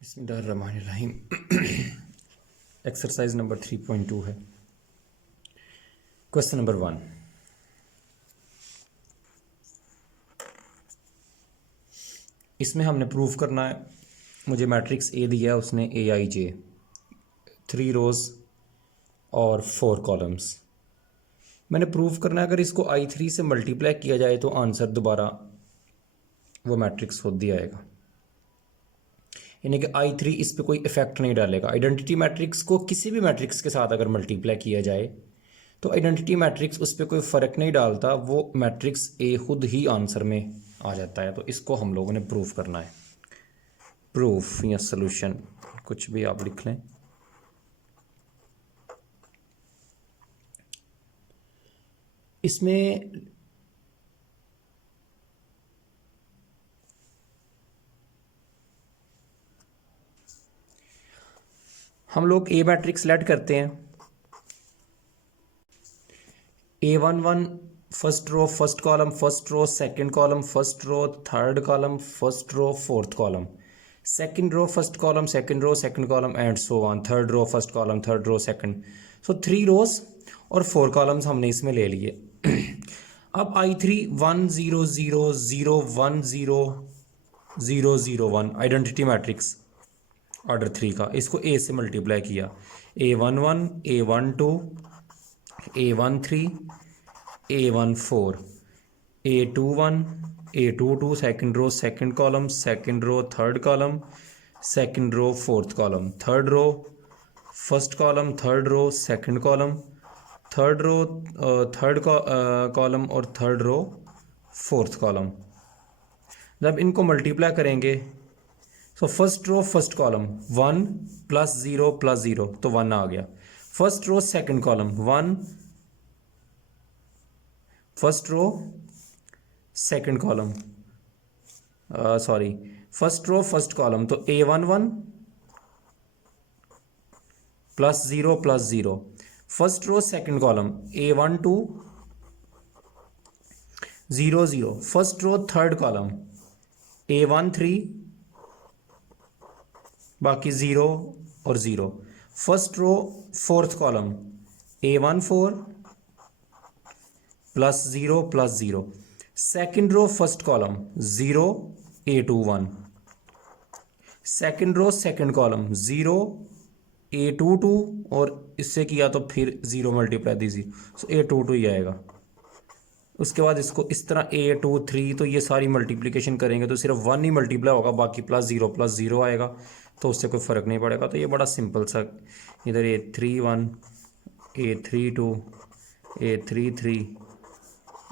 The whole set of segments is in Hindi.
बिस्मिल्लाहिर्रहमानिर्रहीम। एक्सरसाइज नंबर 3.2 है। क्वेश्चन नंबर 1, इसमें हमने प्रूफ करना है। मुझे मैट्रिक्स ए दिया है उसने, ए आई जे, 3 रोज़ और 4 कॉलम्स। मैंने प्रूफ करना है अगर इसको I3 से मल्टीप्लाई किया जाए तो आंसर दोबारा वो मैट्रिक्स खुद ही आएगा, यानी कि I3 इस पे कोई इफेक्ट नहीं डालेगा। आइडेंटिटी मैट्रिक्स को किसी भी मैट्रिक्स के साथ अगर मल्टीप्लाई किया जाए तो आइडेंटिटी मैट्रिक्स उस पर कोई फ़र्क नहीं डालता, वो मैट्रिक्स ए खुद ही आंसर में आ जाता है। तो इसको हम लोगों ने प्रूफ करना है। प्रूफ या सोल्यूशन कुछ भी आप लिख लें। इसमें हम लोग ए मैट्रिक्स लेट करते हैं। A11 first row first column first row second column first row third column first row fourth column, second row first column second row second column and so on, third row first column third row second. So 3 rows और 4 कॉलम्स हमने इसमें ले लिए। अब I3 1 0 0 0 1 0 0 0 1 आइडेंटिटी मैट्रिक्स ऑर्डर 3 का, इसको ए से मल्टीप्लाई किया। A11 A12 A13 A14 A21 A22 second row second column second row third column second row fourth column, third row first column third row second column third row third column और थर्ड रो फोर्थ कॉलम। जब इनको मल्टीप्लाई करेंगे तो first row first column 1 plus 0 plus 0 तो 1 आ गया। First row second column 1 first row second column first row first column तो A11 plus 0 plus 0। First row second column A12 0 0। First row third column A13 बाकी 0 और 0। First row fourth column A14 plus 0 plus 0। Second row first column 0 A21। Second row second column 0 A22 और इससे किया तो फिर 0 मल्टीप्लाई दी 0, सो A22 ही आएगा। उसके बाद इसको इस तरह A23, तो ये सारी मल्टीप्लिकेशन करेंगे तो सिर्फ 1 ही मल्टीप्लाई होगा, बाकी प्लस 0 आएगा, तो उससे कोई फ़र्क नहीं पड़ेगा। तो ये बड़ा सिंपल सा, इधर A31 A32 A33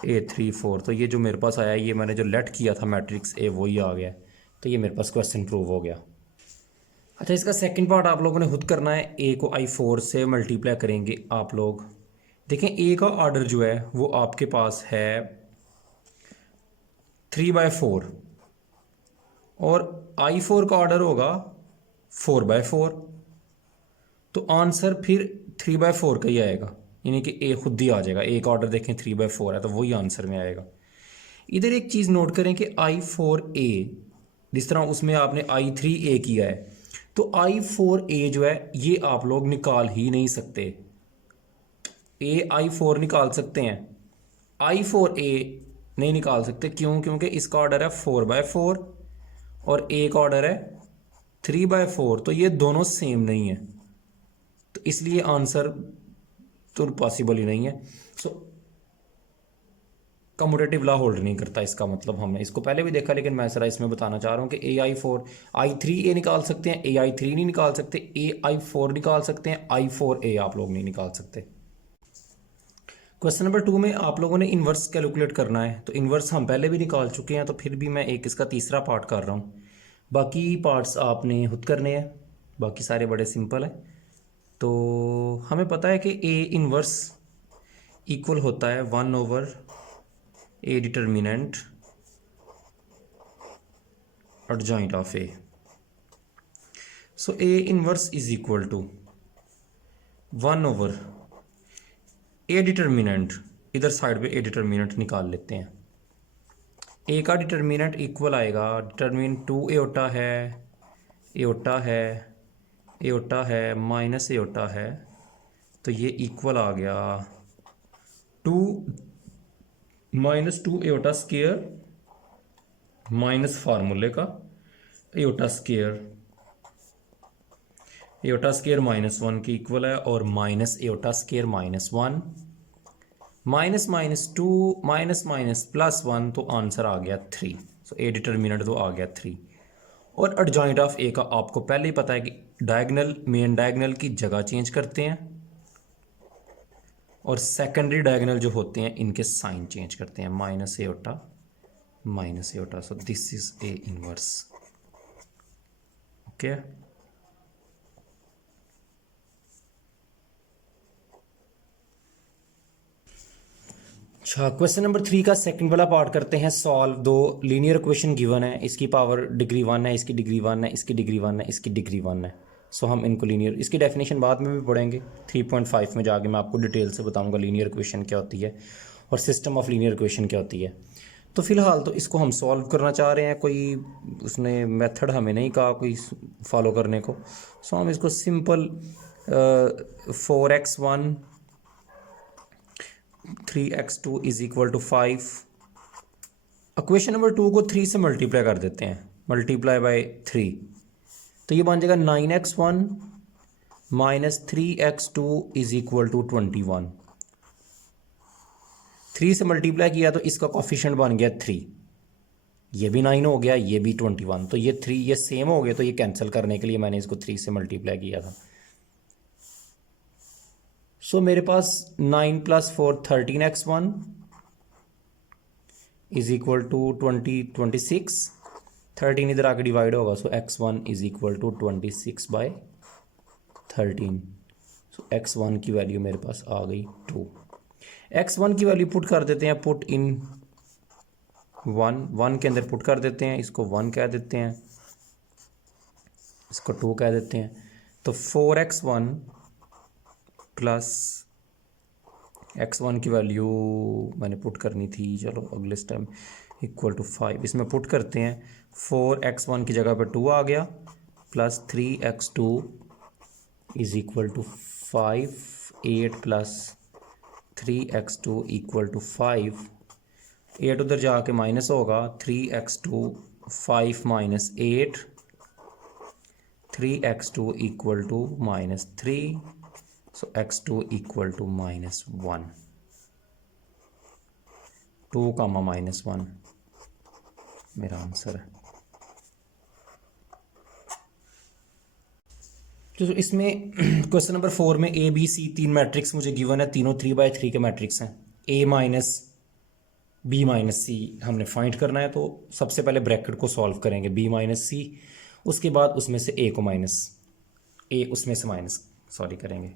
A34, तो ये जो मेरे पास आया, ये मैंने जो लेट किया था मैट्रिक्स ए वही आ गया। तो ये मेरे पास क्वेश्चन प्रूव हो गया। अच्छा, इसका सेकंड पार्ट आप लोगों ने खुद करना है। ए को I4 से मल्टीप्लाई करेंगे आप लोग। देखें ए का ऑर्डर जो है वो आपके पास है 3/4 और I4 का ऑर्डर होगा 4/4, तो आंसर फिर 3/4 का ही आएगा, यानी कि ए खुद ही आ जाएगा। ए का ऑर्डर देखें 3/4 है तो वही आंसर में आएगा। इधर एक चीज़ नोट करें कि I4A, जिस तरह उसमें आपने I3A किया है, तो I4A जो है ये आप लोग निकाल ही नहीं सकते। I4 निकाल सकते हैं, I4A नहीं निकाल सकते। क्यों? क्योंकि इसका ऑर्डर है 4/4 और ए का ऑर्डर है 3/4, तो ये दोनों सेम नहीं है, तो इसलिए आंसर तो पॉसिबल ही नहीं है। सो कम्यूटेटिव लॉ होल्ड नहीं करता, इसका मतलब हमने इसको पहले भी देखा, लेकिन मैं सरा इसमें बताना चाह रहा हूँ कि AI4 I3A निकाल सकते हैं, AI3 नहीं निकाल सकते, AI4 निकाल सकते हैं, I4A आप लोग नहीं निकाल सकते। क्वेश्चन नंबर 2 में आप लोगों ने इन्वर्स कैलकुलेट करना है, तो इन्वर्स हम पहले भी निकाल चुके हैं, तो फिर भी मैं एक इसका तीसरा पार्ट कर रहा हूँ। बाकी पार्ट्स आपने खुद करने हैं, बाकी सारे बड़े सिंपल है। तो हमें पता है कि ए इन्वर्स इक्वल होता है 1/A determinant adjoint of A. So A inverse is equal to 1/A determinant, इधर साइड पे ए डिटर्मिनेंट निकाल लेते हैं। ए का डिटर्मिनेंट इक्वल आएगा, डिटर्मिनेंट 2 एटा है एओटा है माइनस एओटा है, तो ये इक्वल आ गया 2 एओटा स्केयर माइनस फार्मूले का एओटा स्केयर -1 की इक्वल है, और minus aorta square -1 minus minus 2 minus minus +1, तो आंसर आ गया 3। सो ए डिटर्मिनेंट तो आ गया 3। और एडजॉइंट ऑफ ए का आपको पहले ही पता है कि डायगोनल मेन डायगोनल की जगह चेंज करते हैं, और सेकेंडरी डायगोनल जो होते हैं इनके साइन चेंज करते हैं, minus aorta. So this is A inverse. Okay, अच्छा, क्वेश्चन नंबर 3 का सेकंड वाला पार्ट करते हैं सॉल्व। दो लीनियर इक्वेशन गिवन है, इसकी पावर डिग्री 1 है, इसकी डिग्री 1 है, इसकी डिग्री 1 है, इसकी डिग्री 1 है। सो हम इनको लीनियर, इसकी डेफिनेशन बाद में भी पढ़ेंगे, 3.5 में जाके मैं आपको डिटेल से बताऊंगा लीनियर इक्वेशन क्या होती है और सिस्टम ऑफ लीनियर इक्वेशन क्या होती है। तो फिलहाल तो इसको हम सॉल्व करना चाह रहे हैं, कोई उसने मेथड हमें नहीं कहा कोई फॉलो करने को। सो हम इसको simple 4x1 3x2 is equal to 5। Equation number 2 को 3 से मल्टीप्लाई कर देते हैं, मल्टीप्लाई बाय 3, तो ये बन जाएगा 9x1 minus 3x2 is equal to 21। 3 से मल्टीप्लाई किया तो इसका कॉफिशिएंट बन गया 3, ये भी 9 हो गया, ये भी 21, तो ये 3 ये सेम हो गए, तो ये कैंसिल करने के लिए मैंने इसको 3 से मल्टीप्लाई किया था। सो मेरे पास 9 + 4 13x1 इज इक्वल टू 26। 13 इधर आके डिवाइड होगा, so x1 is equal to 26/13। So x1 की वैल्यू मेरे पास आ गई 2। x1 की वैल्यू पुट कर देते हैं, पुट इन 1 के अंदर पुट कर देते हैं, इसको 1 कह देते हैं, इसको 2 कह देते हैं। तो 4x1 प्लस x1 की वैल्यू मैंने पुट करनी थी, चलो अगले टाइम, इक्वल टू 5 इसमें पुट करते हैं। 4x1 की जगह पर 2 आ गया, plus 3x2 is equal to 5। 8 plus 3x2 equal to 5। 8 उधर जाके माइनस होगा, 3x2 5 minus 8, 3x2 equal to -3। So x2 equal to -1, 2 comma -1 मेरा आंसर है। तो इसमें क्वेश्चन नंबर 4 में ए बी सी 3 मैट्रिक्स मुझे गिवन है, तीनों 3/3 के मैट्रिक्स हैं। a माइनस बी माइनस सी हमने फाइंड करना है, तो सबसे पहले ब्रैकेट को सॉल्व करेंगे, b माइनस सी, उसके बाद उसमें से a को माइनस, a उसमें से माइनस करेंगे।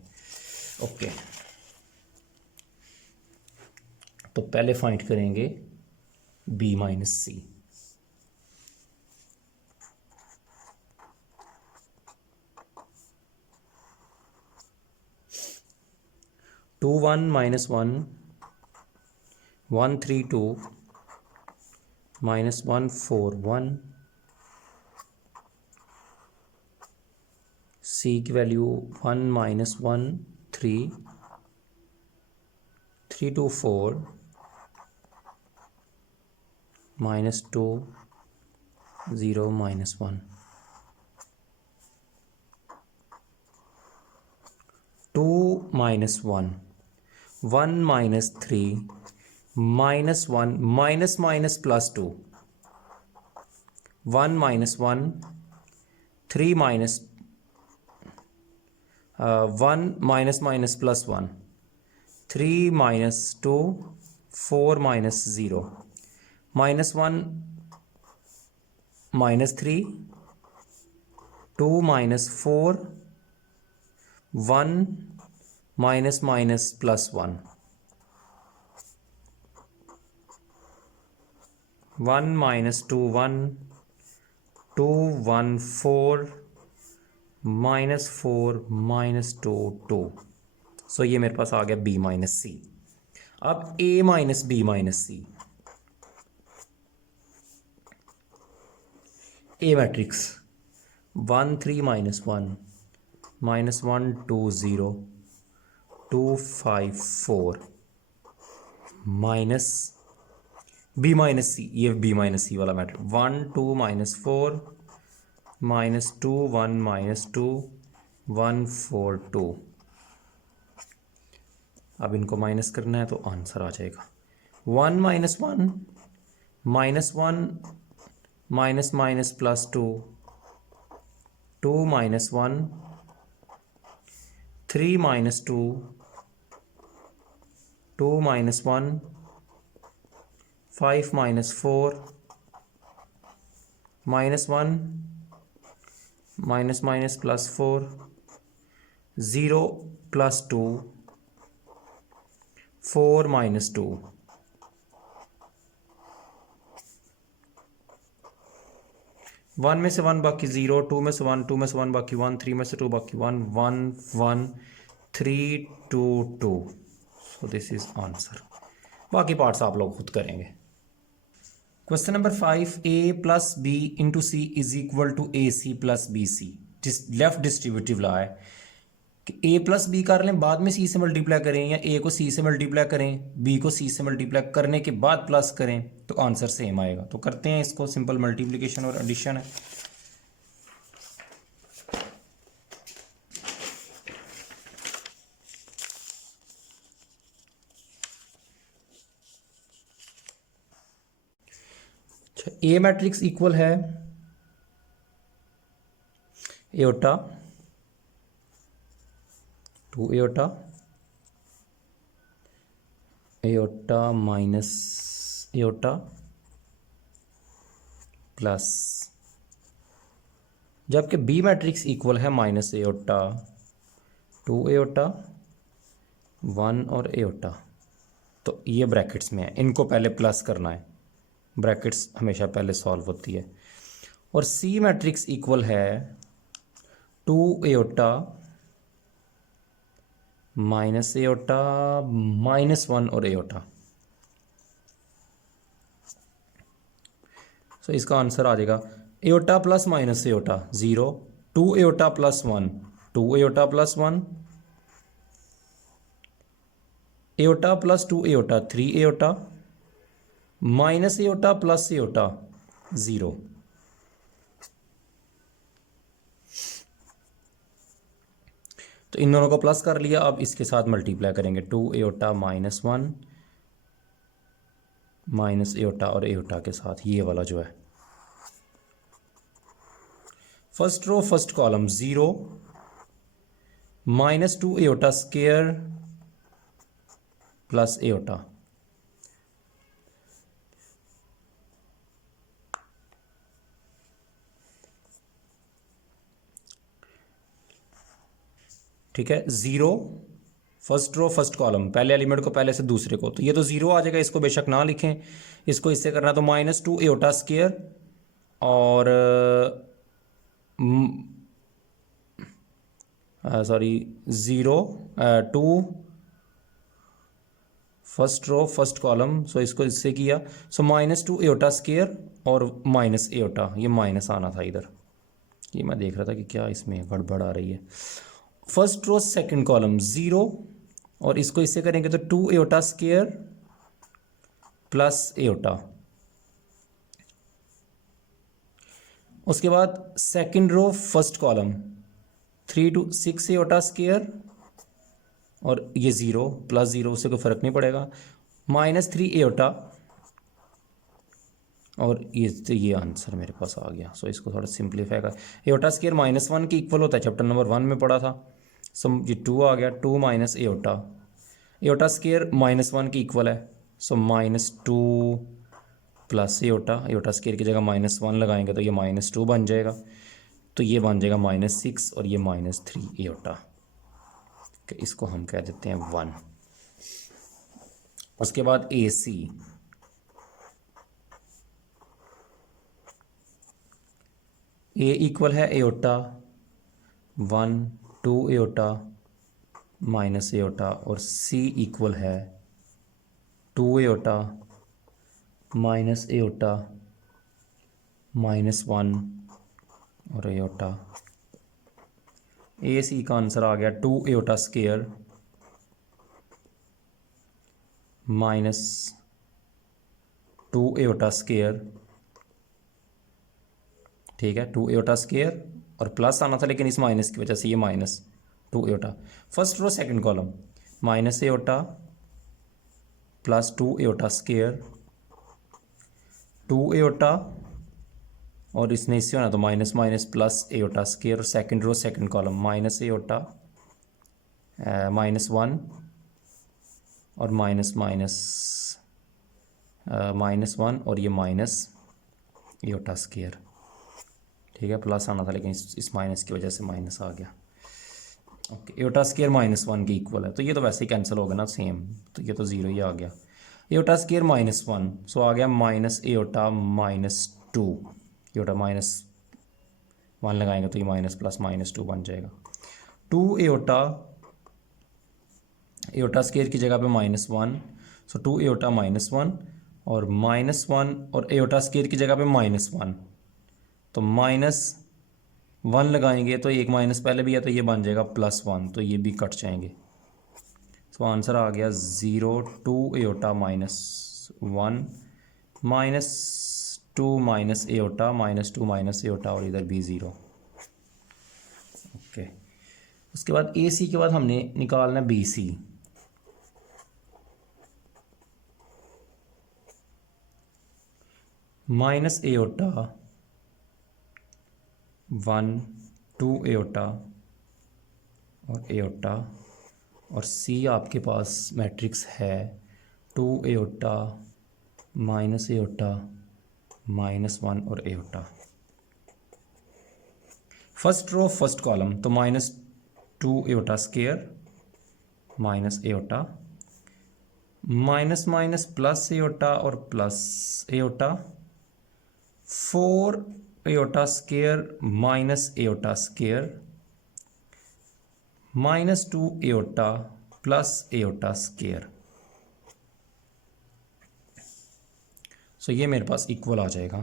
ओके, तो पहले फाइंड करेंगे b minus C. Two 1 minus 1 1 3 2 minus 1 4 1। C की value 1 minus 1 3 3 2 4 -2 0 -1। 2 minus 1 1 minus 3 -1 minus minus +2 1 minus 1 3 minus 1 minus minus +1 3 minus 2 4 minus 0 -1 -3 2 minus 4 1 minus minus +1 1 minus 2 1 2 1 4 -4 -2 2। सो ये मेरे पास आ गया b माइनस सी। अब a minus B minus C, A matrix 1 3 minus 1 minus 1 2 0 2 5 4 minus B minus सी, ये बी माइनस सी वाला मैटर, 1 2 माइनस 4 माइनस 2 1 माइनस 2 1 4 2। अब इनको माइनस करना है तो आंसर आ जाएगा 1 minus 1 minus 1 minus minus plus 2 2 minus 1 3 minus 2 2 minus 1 5 minus 4 minus 1 minus minus plus 4 0 plus 2 4 minus 2। 1 में से 1 बाकी 0, 2 में से 1, 2 में से 1 बाकी 1, 3 में से 2 बाकी 1, 1 1 3 2 2। So this is answer. बाकी पार्ट्स आप लोग खुद करेंगे। Question number 5, A plus B into C is equal to A C plus B C. Left distributive law है कि ए प्लस बी कर लें, बाद में सी से मल्टीप्लाई करें, या ए को सी से मल्टीप्लाई करें, बी को सी से मल्टीप्लाई करने के बाद प्लस करें, तो आंसर सेम आएगा। तो करते हैं इसको, सिंपल मल्टीप्लिकेशन और एडिशन है। ए मैट्रिक्स इक्वल है aorta 2 aorta aorta minus aorta plus, जबकि बी मैट्रिक्स इक्वल है माइनस एओटा 2 एओटा 1 और एओटा। तो ये ब्रैकेट्स में है, इनको पहले प्लस करना है, ब्रैकेट्स हमेशा पहले सॉल्व होती है। और सी मैट्रिक्स इक्वल है 2 एओटा माइनस एओटा माइनस 1 और एओटा। सो इसका आंसर आ जाएगा aorta plus minus aorta 0, 2 aorta plus 1 2 aorta plus 1, aorta plus 2 aorta 3 aorta, minus aorta plus aorta 0। तो इन दोनों को प्लस कर लिया, अब इसके साथ मल्टीप्लाई करेंगे, 2 एओटा माइनस 1 माइनस एओटा और एओटा के साथ ये वाला जो है। First row first column 0 minus 2 iota square plus iota, ठीक है। 0 फर्स्ट रो फर्स्ट कॉलम, पहले एलिमेंट को पहले से दूसरे को, तो ये तो 0 आ जाएगा, इसको बेशक ना लिखें, इसको इससे करना, तो माइनस 2 एओटा स्क्वायर और sorry 0 2 first row first column, so इसको इससे किया, सो माइनस 2 एओटा स्क्वायर और माइनस एओटा, ये माइनस आना था इधर, ये मैं देख रहा था कि क्या इसमें गड़बड़ आ रही है। फर्स्ट रो सेकंड कॉलम 0 और इसको इससे करेंगे तो 2 एओटा स्क्वायर प्लस एओटा। उसके बाद second row first column 3 to 6 iota square और ये 0 प्लस 0, उससे कोई फर्क नहीं पड़ेगा, माइनस 3 एओटा और ये आंसर मेरे पास आ गया। सो इसको थोड़ा सिंप्लीफाई कर, एओटा स्क्वायर माइनस 1 के इक्वल होता है, चैप्टर नंबर 1 में पढ़ा था। सो ये 2 आ गया, 2 minus aorta, aorta square minus 1 के इक्वल है, सो minus 2 plus aorta, aorta square की जगह माइनस 1 लगाएंगे तो ये माइनस 2 बन जाएगा, तो ये बन जाएगा माइनस 6 और ये माइनस 3 एओटा। इसको हम कह देते हैं 1। उसके बाद ए सी, ए इक्वल है एओटा 1 2 एओटा माइनस एओटा और सी इक्वल है 2 एओटा माइनस एओटा माइनस 1 और एयोटा। ए सी का आंसर आ गया 2 iota square minus 2 iota square, ठीक है, 2 एयोटा स्केयर और प्लस आना था लेकिन इस माइनस की वजह से ये minus 2 iota. First row second column minus iota plus 2 iota square 2 iota और इसने इससे होना तो minus minus plus iota square और second row second column minus iota -1 और माइनस माइनस -1 और ये माइनस एयोटा स्केयर, ठीक है, प्लस आना था लेकिन इस माइनस की वजह से माइनस आ गया। ओके, एयोटा स्केयर -1 के इक्वल है तो ये तो वैसे ही कैंसिल होगा ना सेम, तो ये तो ज़ीरो ही आ गया। एयोटा स्केयर -1 सो आ गया माइनस एयोटा -2, एयोटा -1 लगाएंगे तो ये माइनस प्लस -2 बन जाएगा। 2 एयोटा, एयोटा स्केयर की जगह पे -1 सो 2 एयोटा -1 और -1 और एयोटा स्केयर की जगह पे -1 तो -1 लगाएंगे तो एक माइनस पहले भी है तो ये बन जाएगा +1 तो ये भी कट जाएंगे। तो आंसर आ गया 0 2 aorta -1 -2 minus aorta -2 minus aorta और इधर भी 0। ओके, उसके बाद ए सी के बाद हमने निकालना B C. Minus iota 1 2 iota और एयोटा और सी आपके पास मैट्रिक्स है 2 एयोटा माइनस एयोटा -1 और iota. First row first column तो -2 iota square minus iota minus minus plus iota और plus iota 4 iota square minus iota square -2 iota plus iota square. So ये मेरे पास इक्वल आ जाएगा।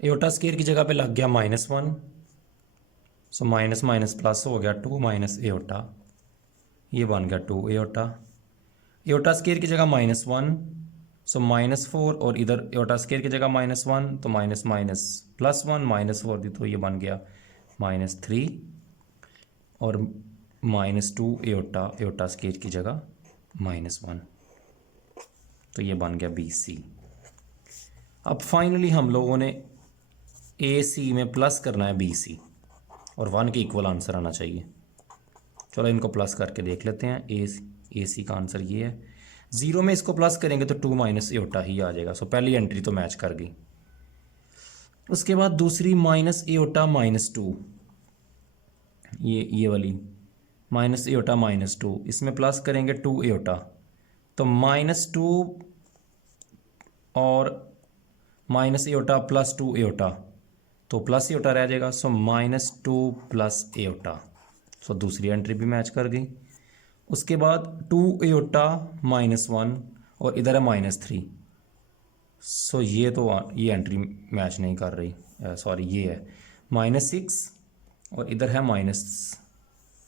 एयोटा स्केयर की जगह पे लग गया -1 सो माइनस माइनस प्लस हो गया 2 माइनस एयोटा, ये बन गया 2 एयोटा। एयोटा स्केयर की जगह -1 सो -4 और इधर एयोटा स्केयर की जगह -1 तो माइनस माइनस +1 -4 दी तो ये बन गया -3 और -2 एयोटा एयोटा स्केयर की जगह -1 तो ये बन गया BC। अब फाइनली हम लोगों ने AC में प्लस करना है BC और 1 के इक्वल आंसर आना चाहिए। चलो इनको प्लस करके देख लेते हैं। AC का आंसर ये है। 0 में इसको प्लस करेंगे तो 2 माइनस एयोटा ही आ जाएगा। सो पहली एंट्री तो मैच कर गई। उसके बाद दूसरी माइनस एयोटा -2, ये वाली माइनस एयोटा -2, इसमें प्लस करेंगे 2 एयोटा तो -2 और माइनस एयोटा +2 एयोटा तो प्लस एयोटा रह जाएगा। सो -2 प्लस एयोटा, सो दूसरी एंट्री भी मैच कर गई। उसके बाद 2 एयोटा -1 और इधर है -3 सो ये तो ये एंट्री मैच नहीं कर रही, सॉरी ये है -6 और इधर है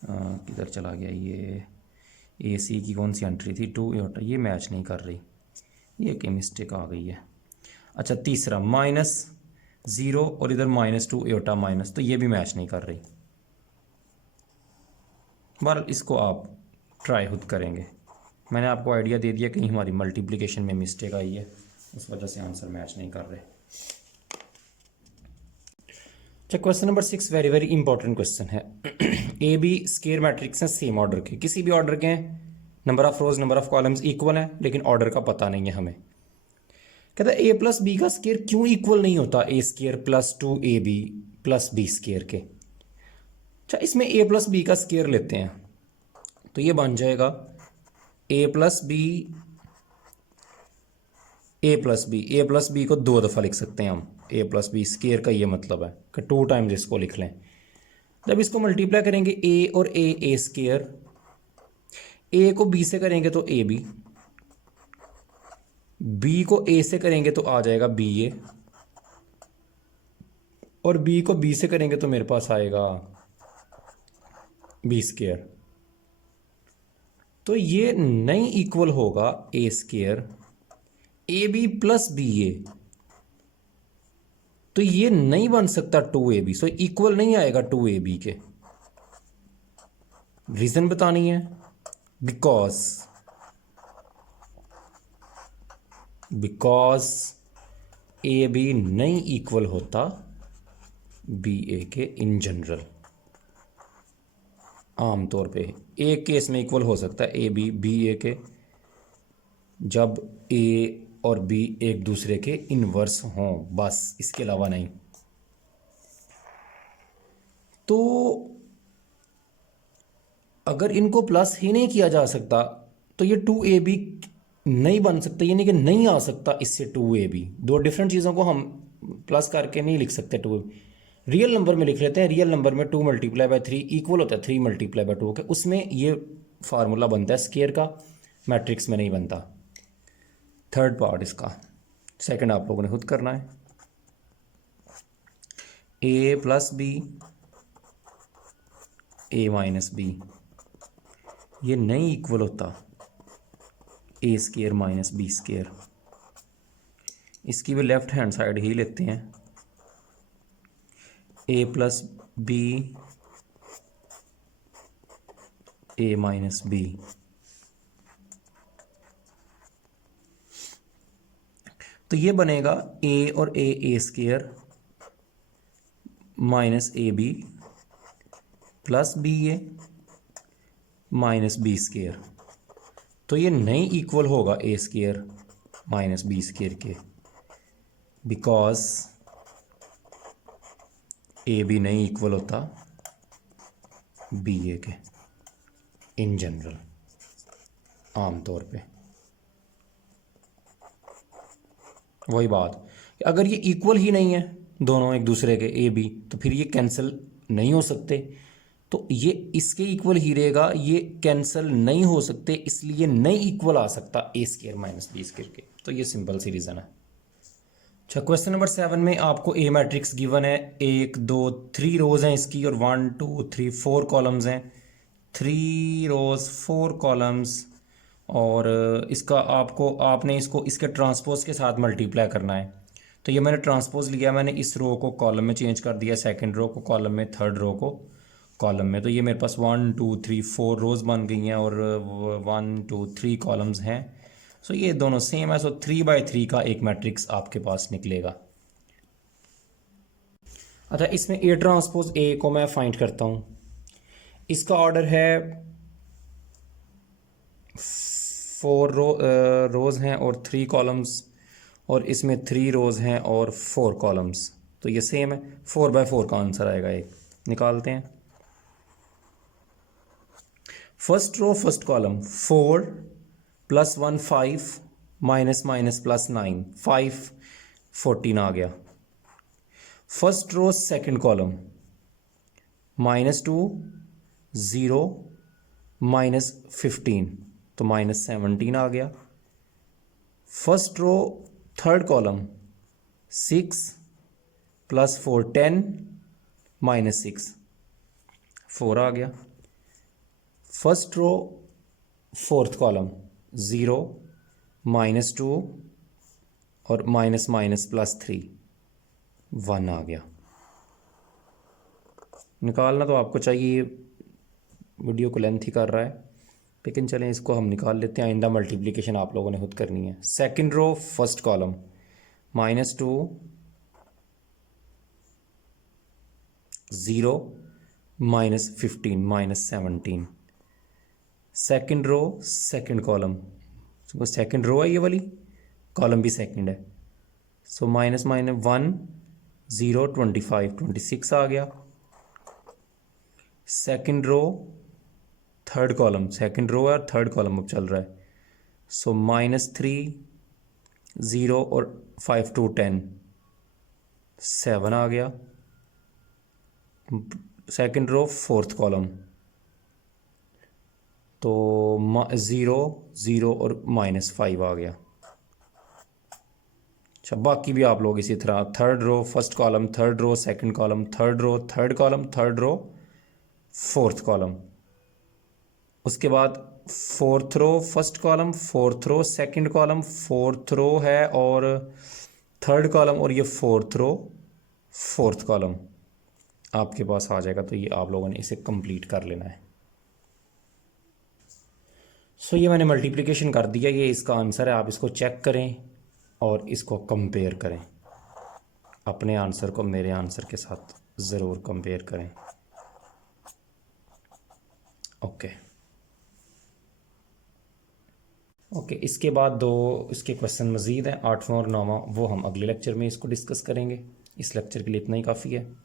किधर चला गया ये AC की कौन सी एंट्री थी 2 एयोटा, ये मैच नहीं कर रही, ये क्या मिस्टेक आ गई है। अच्छा तीसरा -0 और इधर -2 एयोटा माइनस, तो ये भी मैच नहीं कर रही। बहरहाल इसको आप ट्राई खुद करेंगे, मैंने आपको आइडिया दे दिया कहीं हमारी मल्टीप्लिकेशन में मिस्टेक आई है उस वजह से आंसर मैच नहीं कर रहे। अच्छा question number 6 very very important question है। AB स्केयर मैट्रिक्स हैं सेम ऑर्डर के, किसी भी ऑर्डर के number of rose number of columns equal है लेकिन ऑर्डर का पता नहीं है हमें। कहता है A + B का स्केयर क्यों इक्वल नहीं होता A square + 2AB + B square के। अच्छा इसमें A + B का स्केयर लेते हैं तो ये बन जाएगा A + B को 2 दफ़ा लिख सकते हैं हम। A + B स्केयर का ये मतलब है कि 2 टाइम्स इसको लिख लें। जब इसको मल्टीप्लाई करेंगे A और A स्केयर, A को B से करेंगे तो AB, B को A से करेंगे तो आ जाएगा BA और बी को बी से करेंगे तो मेरे पास आएगा बी स्केयर। तो ये नहीं इक्वल होगा A square A B plus B A, तो ये नहीं बन सकता 2ab, सो इक्वल नहीं आएगा 2ab के। रीजन बतानी है, बिकॉज ए बी नहीं इक्वल होता बी ए के इन जनरल। आमतौर पे एक केस में इक्वल हो सकता है ए बी बी ए के, जब ए और बी एक दूसरे के इनवर्स हों, बस, इसके अलावा नहीं। तो अगर इनको प्लस ही नहीं किया जा सकता तो ये 2ab नहीं बन सकता, यानी कि नहीं आ सकता इससे 2ab। दो डिफरेंट चीज़ों को हम प्लस करके नहीं लिख सकते। 2 रियल नंबर में लिख लेते हैं। रियल नंबर में 2 × 3 इक्वल होता है 3 × 2 के, उसमें ये फार्मूला बनता है स्केयर का, मैट्रिक्स में नहीं बनता। थर्ड पार्ट इसका, सेकंड आप लोगों ने खुद करना है। a + b a - b ये नहीं इक्वल होता a स्केयर - b स्केयर। इसकी भी लेफ्ट हैंड साइड ही लेते हैं, a + b a - b। तो ये बनेगा a और a square -ab + ba - b square. तो ये नहीं इक्वल होगा a स्केयर - b स्केयर के, बिकॉज ए बी नहीं इक्वल होता बी ए के इन जनरल, आमतौर पे। वही बात, अगर ये इक्वल ही नहीं है दोनों एक दूसरे के ए बी, तो फिर ये कैंसिल नहीं हो सकते। तो ये इसके इक्वल ही रहेगा, ये कैंसिल नहीं हो सकते, इसलिए नहीं इक्वल आ सकता ए स्केयर - बी स्केयर के। तो ये सिंपल सी रीज़न है। अच्छा, क्वेश्चन नंबर 7 में आपको ए मैट्रिक्स गिवन है, 1 2 3 रोज हैं इसकी, और 1 2 3 4 कॉलम्स हैं, 3 रोज 4 कॉलम्स। और इसका आपने इसको इसके ट्रांसपोज के साथ मल्टीप्लाई करना है। तो ये मैंने ट्रांसपोज लिया, मैंने इस रो को कॉलम में चेंज कर दिया, सेकंड रो को कॉलम में, थर्ड रो को कॉलम में। तो ये मेरे पास 1 2 3 4 रोज बन गई हैं और 1 2 3 कॉलम्स हैं। सो ये दोनों सेम है। सो 3/3 का एक मैट्रिक्स आपके पास निकलेगा। अच्छा, इसमें ए ट्रांसपोज ए को मैं फाइंड करता हूँ। इसका ऑर्डर है 4 रोज हैं और 3 कॉलम्स, और इसमें 3 रोज हैं और 4 कॉलम्स। तो ये सेम है, 4/4 का आंसर आएगा। एक निकालते हैं। फर्स्ट रो फर्स्ट कॉलम 4 + 1 5 - +9 5 14 आ गया। फर्स्ट रो सेकंड कॉलम -2 0 -15, तो -17 आ गया। फर्स्ट रो थर्ड कॉलम 6 + 4 10 -6 4 आ गया। फर्स्ट रो फोर्थ कॉलम 0 -2 और +3 1 आ गया। निकालना तो आपको चाहिए, ये वीडियो को लेंथ ही कर रहा है, लेकिन चलें इसको हम निकाल लेते हैं। आइंदा मल्टीप्लिकेशन आप लोगों ने खुद करनी है। Second row first column -2 0 -15 -17। Second row second column, second row है ये वाली, कॉलम भी सेकंड है। सो -1 0 25 26 आ गया। Second row third column, second row है और थर्ड कॉलम अब चल रहा है। सो -3 0 और 5 2 10 7 आ गया। सेकंड रो फोर्थ कॉलम, तो 0 0 और -5 आ गया। अच्छा, बाकी भी आप लोग इसी तरह third row first column, third row second column, third row third column, third row fourth column. उसके बाद fourth row first column, fourth row second column, fourth row है और थर्ड कॉलम, और ये फोर्थ रो फोर्थ कॉलम आपके पास आ जाएगा। तो ये आप लोगों ने इसे कंप्लीट कर लेना है। सो ये मैंने मल्टीप्लिकेशन कर दिया, ये इसका आंसर है। आप इसको चेक करें और इसको कंपेयर करें, अपने आंसर को मेरे आंसर के साथ ज़रूर कंपेयर करें। ओके, इसके बाद दो इसके क्वेश्चन मज़ीद हैं, 8वां और 9वां, वो हम अगले लेक्चर में इसको डिस्कस करेंगे। इस लेक्चर के लिए इतना ही काफ़ी है।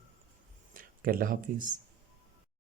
अल्लाह हाफिज़।